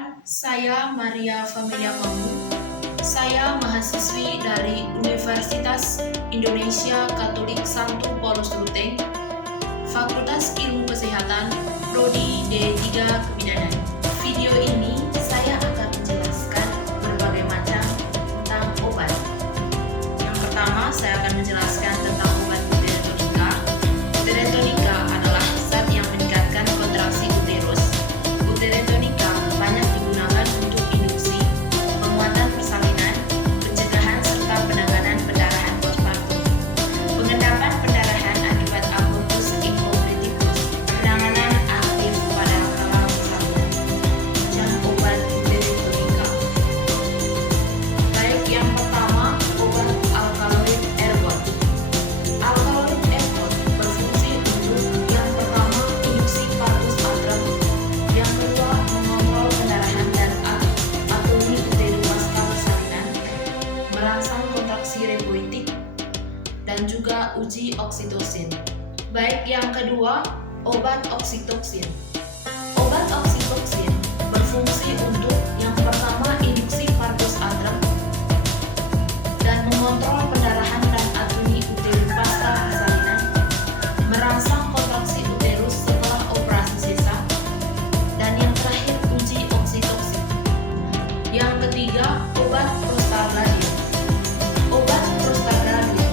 Perkenalkan, saya Maria Familia Mamun. Saya mahasiswi dari Universitas Indonesia Katolik Santo Paulus Ruteng, Fakultas Ilmu Kesehatan, Prodi D3 Kebidanan. Video ini saya akan menjelaskan berbagai macam tentang obat. Yang pertama, saya akan menjelaskan tentang obat Uteria tonica. Uteria tonica adalah zat yang meningkatkan kontraksi uterus. Uteria tonica banyak digunakan untuk induksi, penguatan persalinan, pencegahan serta penanganan pendarahan postpartum, pengendapan pendarahan akibat abortus incompletus, penanganan aktif pada kala persalinan. Macam obat Uteria tonica. Baik, yang pertama, obat alkaloid ergot. Alkaloid ergot berfungsi untuk yang pertama induksi partus atrium, yang kedua mengontrol pendarahan dan atomi uterus pasca persalinan, merangsang kontraksi reboidik, dan juga uji oksitosin. Baik, yang kedua, obat oksitoksin. Obat oksitoksin berfungsi untuk yang pertama induksi partus atrium dan mengontrol pendarahan dan atomi uterus pasca persalinan, merangsang kontraksi uterus setelah operasi sesar, dan yang terakhir uji oksitoksin. Yang ketiga, obat prostaglandin. Obat prostaglandin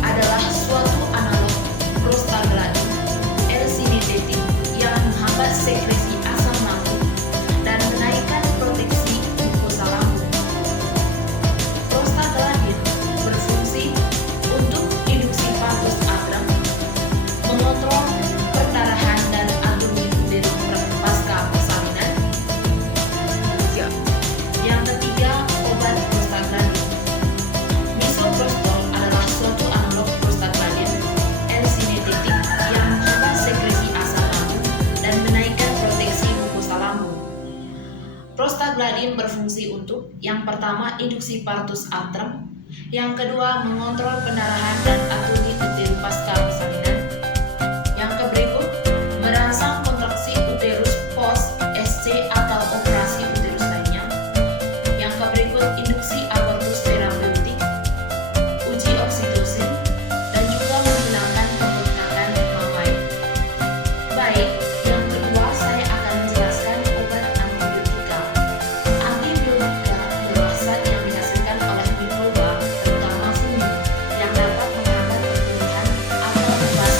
adalah suatu analog prostaglandin L-sinetetik yang menghambat sekresi asam lambung dan menaikkan proteksi mukosa lambung. Prostaglandin berfungsi untuk induksi partus atrium, mengontrol pendarahan dan atomi uterus pasca persalinan. Yang ketiga, obat prostaglandin. Misoprostol adalah suatu analog prostaglandin L-sinetetik yang menghambat sekresi asam lambung dan menaikkan proteksi mukosa lambung. Prostaglandin berfungsi untuk yang pertama induksi partus atrium, yang kedua mengontrol pendarahan dan atomi uterus pasca persalinan, yang berikut merangsang kontraksi uterus post SC atau operasi uterus lainnya, yang berikut induksi abortus terapeutik, uji oksitosin, dan juga menghilangkan pembengkakan mammae. Baik, yang kedua saya akan menjelaskan obat antibiotika. Antibiotika adalah zat yang dihasilkan oleh mikroba, terutama fungi, yang dapat menghambat pertumbuhan atau membantu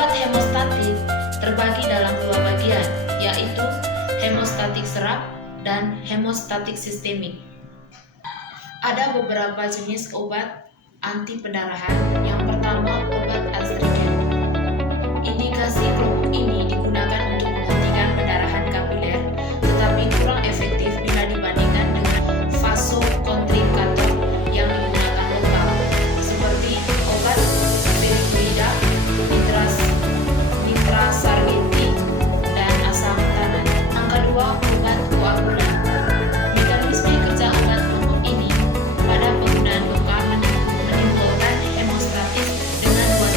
Obat hemostatik terbagi dalam dua bagian, yaitu hemostatik serap dan hemostatik sistemik. Ada beberapa jenis obat anti pendarahan. Yang pertama, obat astringen. Indikasi kelompok ini digunakan untuk menghentikan pendarahan kapiler, tetapi kurang efektif bila dibandingkan dengan vasokonstriktor yang digunakan lokal, seperti obat periklida, nitrasarginti, dan asam tannan. Yang kedua, obat koagulan. Mekanisme kerja obat kelompok ini pada penggunaan lokal menimbulkan hemostatis dengan dua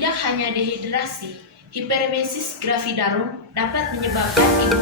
Tidak hanya dehidrasi, hiperemesis gravidarum dapat menyebabkan ibu